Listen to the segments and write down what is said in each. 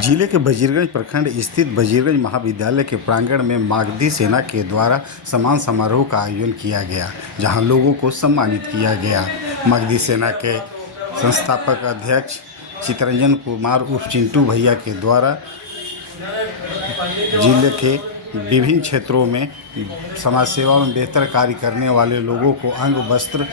जिले के वजीरगंज प्रखंड स्थित वजीरगंज महाविद्यालय के प्रांगण में मागधी सेना के द्वारा सम्मान समारोह का आयोजन किया गया, जहां लोगों को सम्मानित किया गया। मागधी सेना के संस्थापक अध्यक्ष चितरंजन कुमार उर्फ चिंटू भैया के द्वारा जिले के विभिन्न क्षेत्रों में समाज सेवा में बेहतर कार्य करने वाले लोगों को अंग वस्त्र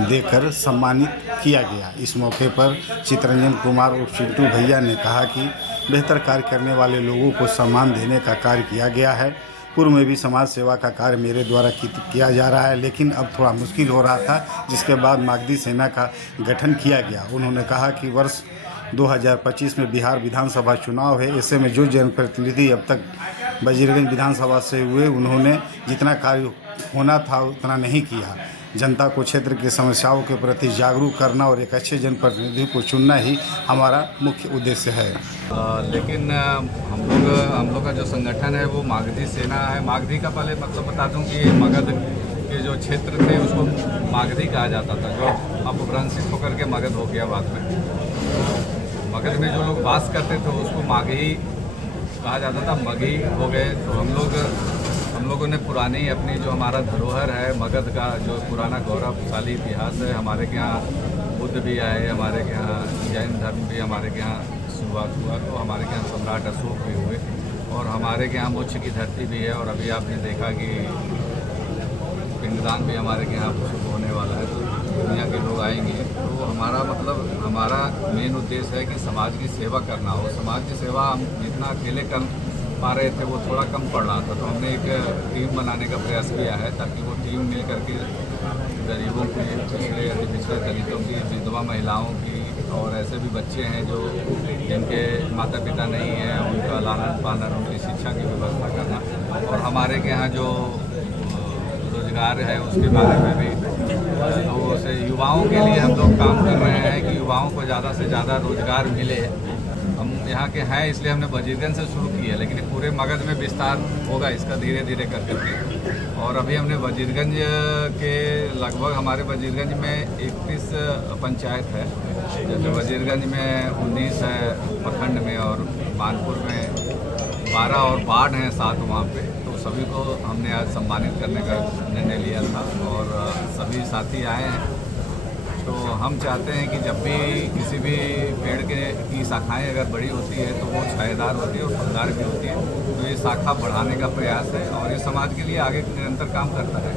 देकर सम्मानित किया गया। इस मौके पर चितरंजन कुमार उर्फ चिंटू भैया ने कहा कि बेहतर कार्य करने वाले लोगों को सम्मान देने का कार्य किया गया है। पूर्व में भी समाज सेवा का कार्य मेरे द्वारा किया जा रहा है, लेकिन अब थोड़ा मुश्किल हो रहा था, जिसके बाद मागधी सेना का गठन किया गया। उन्होंने कहा कि वर्ष 2025 में बिहार विधानसभा चुनाव है, ऐसे में जो जनप्रतिनिधि अब तक वजीरगंज विधानसभा से हुए, उन्होंने जितना कार्य होना था उतना नहीं किया। जनता को क्षेत्र की समस्याओं के प्रति जागरूक करना और एक अच्छे जनप्रतिनिधि को चुनना ही हमारा मुख्य उद्देश्य है। लेकिन हम लोग का जो संगठन है वो मागधी सेना है। मागधी का पहले मतलब बता दूं कि मगध के जो क्षेत्र थे उसको मागधी कहा जाता था, जो अपभ्रंशित होकर के मगध हो गया बाद में। मगध में जो लोग वास करते थे उसको माघी कहा जाता था, मगही हो गए। तो हम लोगों ने पुरानी अपनी जो हमारा धरोहर है मगध का, जो पुराना गौरवशाली इतिहास है, हमारे के यहाँ बुद्ध भी आए, हमारे के यहाँ जैन धर्म भी हमारे के यहाँ शुरुआत हुआ, तो हमारे के यहाँ सम्राट अशोक भी हुए, और हमारे के यहाँ मोक्ष की धरती भी है। और अभी आपने देखा कि पिंडदान भी हमारे के यहाँ शुरू होने वाला है, तो दुनिया के लोग आएंगे। तो हमारा मेन उद्देश्य है कि समाज की सेवा करना हो। समाज की सेवा हम जितना अकेले कर पा रहे थे वो थोड़ा कम पड़ रहा था, तो हमने एक टीम बनाने का प्रयास किया है, ताकि वो टीम मिल करके गरीबों की, पिछड़े दलितों की, विधवा महिलाओं की, और ऐसे भी बच्चे हैं जो जिनके माता पिता नहीं हैं, उनका लालन पालन, उनकी शिक्षा की व्यवस्था करना, और हमारे के यहाँ जो रोजगार है उसके बारे में भी लोगों से, युवाओं के लिए हम लोग काम कर रहे हैं कि युवाओं को ज़्यादा से ज़्यादा रोजगार मिले। हम यहाँ के हैं इसलिए हमने वजीरगंज से शुरू की है, लेकिन पूरे मगध में विस्तार होगा इसका धीरे धीरे कर करके। और अभी हमने वजीरगंज के लगभग, हमारे वजीरगंज में 31 पंचायत है, जैसे वजीरगंज में 19 है प्रखंड में, और मानपुर में 12 और वार्ड हैं 7 वहाँ पे। तो सभी को हमने आज सम्मानित करने का निर्णय लिया था, और सभी साथी आए हैं। तो हम चाहते हैं कि जब भी किसी भी पेड़ की शाखाएं अगर बड़ी होती है तो वो छायादार होती है और फलदार भी होती है, तो ये शाखा बढ़ाने का प्रयास है, और ये समाज के लिए आगे निरंतर काम करता है।